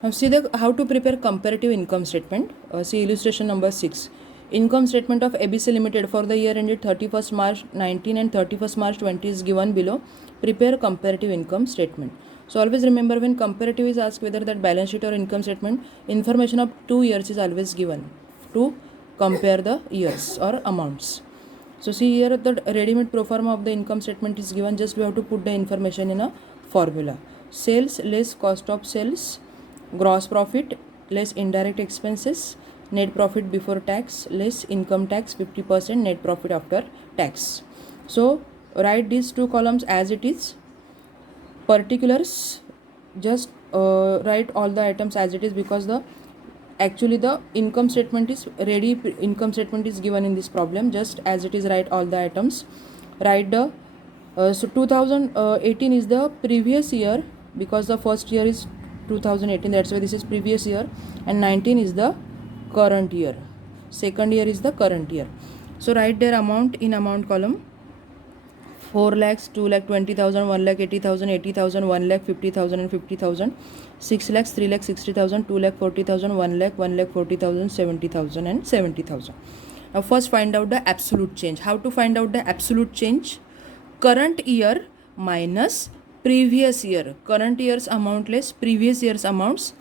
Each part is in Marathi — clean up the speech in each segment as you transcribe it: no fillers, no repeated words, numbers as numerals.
Now see how to prepare comparative income statement. See illustration number 6. Income statement of ABC Limited for the year ended 31st March 19 and 31st March 20 is given below. Prepare comparative income statement. So always remember, when comparative is asked whether that balance sheet or income statement, information of 2 years is always given to compare the years or amounts. So see here, the ready-made pro forma of the income statement is given. Just we have to put the information in a formula. Sales less cost of sales, gross profit less indirect expenses, net profit before tax less income tax 50%, net profit after tax. So write these two columns as it is. Particulars, just write all the items as it is, because the income statement is ready, income statement is given in this problem. Just as it is, write all the items. Write the so 2018 is the previous year, because the first year is 2018, that's why this is previous year, and 19 is the current year, second year is the current year. So write their amount in amount column. 4 lakhs, 2 lakh 20,000, 1 lakh 80,000, 80,000, 1 lakh 50,000 and 50,000, 6 lakhs, 3 lakh 60,000, 2 lakh 40,000, 1 lakh 40,000, 70,000 and 70,000. Now first find out the absolute change. How to find out the absolute change? Current year minus previous year. Current year's amount less previous year's amounts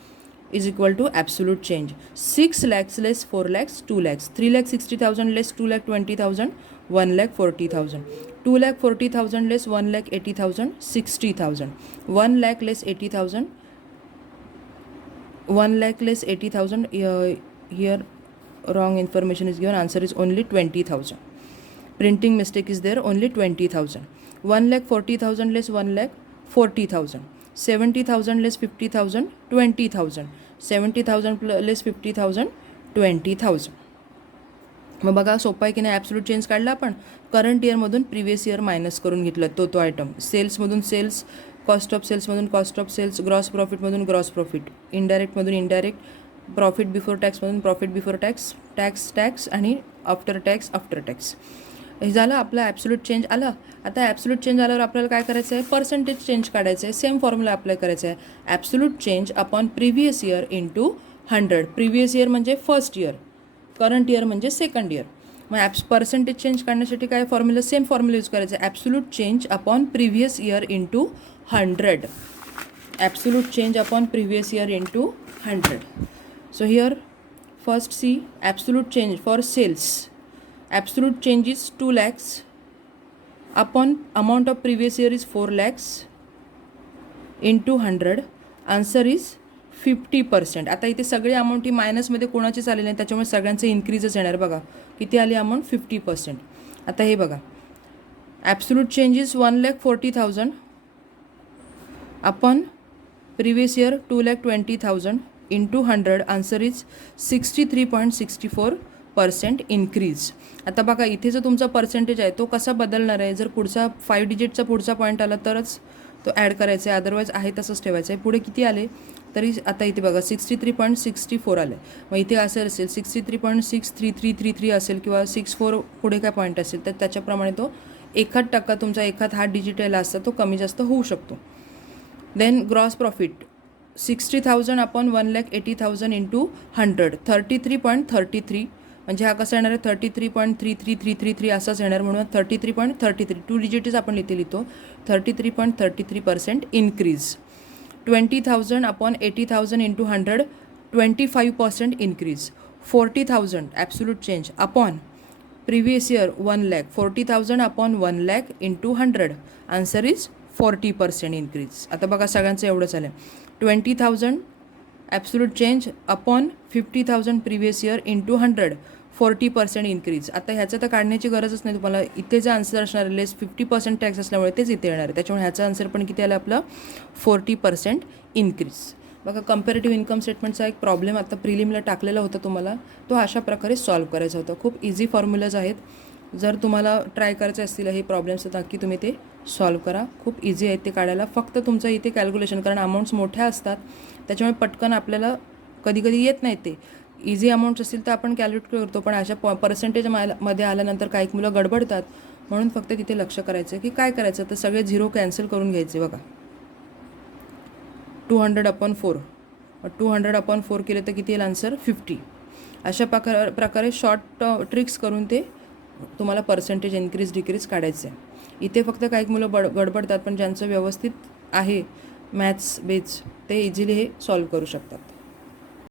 is equal to absolute change. 6 lakhs less 4 lakhs, 2 lakhs. 3 lakh 60,000 less 2 lakh 20,000, 1 lakh 40,000. 2 lakh 40,000 less 1 lakh 80,000, 60,000. 1 lakh less 80,000, 1 lakh less 80,000. Here wrong information is given. Answer is only 20,000. Printing mistake is there, only 20,000. 1 lakh 40,000 less 1 lakh 40,000. 70,000 less 50,000, 20,000. 70,000 less 50,000, 20,000. मग बघा सोपा आहे की नाही. ॲब्सोल्यूट चेंज काढला आपण. करंट इयरमधून प्रिव्हियस इयर मायनस करून घेतलं तो आयटम. सेल्समधून सेल्स, कॉस्ट ऑफ सेल्समधून कॉस्ट ऑफ सेल्स, ग्रॉस प्रॉफिटमधून ग्रॉस प्रॉफिट, इनडायरेक्टमधून इनडायरेक्ट, प्रॉफिट बिफोर टॅक्समधून प्रॉफिट बिफोर टॅक्स, टॅक्स आणि आफ्टर टॅक्स. हे झालं आपलं ॲब्सोल्यूट चेंज आलं. आता ॲब्सोल्यूट चेंज आल्यावर आपल्याला काय करायचं आहे? पर्सेंटेज चेंज काढायचं आहे. सेम फॉर्म्युला अप्लाय करायचा आहे. Absolute change upon previous year into 100. Previous year म्हणजे फर्स्ट इयर, करंट इयर म्हणजे सेकंड इयर. मग पर्सेंटेज चेंज काढण्यासाठी काय फॉर्म्युला? सेम फॉर्म्युला यूज करायचा आहे. Absolute change upon previous year into 100. Absolute change upon previous year into 100. So here first see absolute change for sales. Absolute change is 2 lakhs upon amount of previous year is 4 lakhs into 100. Answer is 50%. आता इथे सगळे अमाऊंट ही मायनसमध्ये कोणाचीच आली नाही, त्याच्यामुळे सगळ्यांचं इन्क्रीजच येणार. बघा किती आली अमाऊंट? 50%. आता हे बघा, absolute change is 1,40,000 upon previous year 2,20,000 into 100. Answer is 63.64% increase. आता बघा इथे जो तुमचा पर्सेंटेज आहे तो कसा बदलणार आहे? जर पुढचा 5 डिजिटचा पुढचा पॉईंट आला तरच तो ॲड करायचा आहे, अदरवाईज आहे तसंच ठेवायचं आहे. पुढे किती आले तरी आता इथे बघा 63.64 आलं. मग इथे असं असेल 63.63333 असेल, किंवा 64 पुढे काय पॉईंट असेल तर त्याच्याप्रमाणे तो 1% तुमचा एखाद हा डिजिटल असता तो कमी जास्त होऊ शकतो. Then gross profit 60,000 upon 1,80,000 into 100. 33.33 म्हणजे हा कसा येणार आहे? 33.33333 असाच येणार, म्हणून 33.33 2 डिजिटच आपण लिहितो. 33.33% increase. 20,000 upon 80,000 into 100, 25% increase. 40,000 absolute change upon previous year 1 lakh. 40,000 upon 1 lakh into 100. Answer is 40% increase. आता बघा सगळ्यांचं एवढं झालं. 20,000 absolute change upon 50,000 previous year into 100, 40% increase. आता ह्याचं तर काढण्याची गरजच नाही तुम्हाला. इथे जे आन्सर असणार आहे लेस 50% टॅक्स असल्यामुळे तेच इथे येणार आहे, त्याच्यामुळे ह्याचं आन्सर पण किती आलं आपलं? 40% इन्क्रीज. बघा कंपॅरेटिव्ह इन्कम स्टेटमेंटचा एक प्रॉब्लेम आता प्रिलिमला टाकलेला होता तुम्हाला, तो अशा प्रकारे सॉल्व्ह करायचा होता. खूप इझी फॉर्म्युलाज आहेत. जर तुम्हाला ट्राय करायचे असतील हे प्रॉब्लेम्स तर नक्की तुम्ही ते सॉल्व्ह करा. खूप इझी आहेत ते काढायला. फक्त तुमचं इथे कॅल्क्युलेशन, कारण अमाऊंट्स मोठ्या असतात त्याच्यामुळे पटकन आपल्याला कधी कधी येत नाही. ते इझी अमाऊंट्स असतील तर आपण कॅल्क्युलेट करतो, पण अशा पर्सेंटेजमध्ये आल्यानंतर काही मुलं गडबडतात, म्हणून फक्त तिथे लक्ष करायचं की काय करायचं. तर सगळे झिरो कॅन्सल करून घ्यायचे. बघा 200 अपॉन 4 200/4 केले तर किती येईल आन्सर 50. अशा प्रकारे शॉर्ट ट्रिक्स करून ते तुम्हाला पर्सेंटेज इन्क्रीज डिक्रीज काढायचं आहे. इथे फक्त काही मुलं गडबडतात, पण ज्यांचं व्यवस्थित आहे मॅथ्स बेस ते इझिली हे सॉल्व करू शकतात.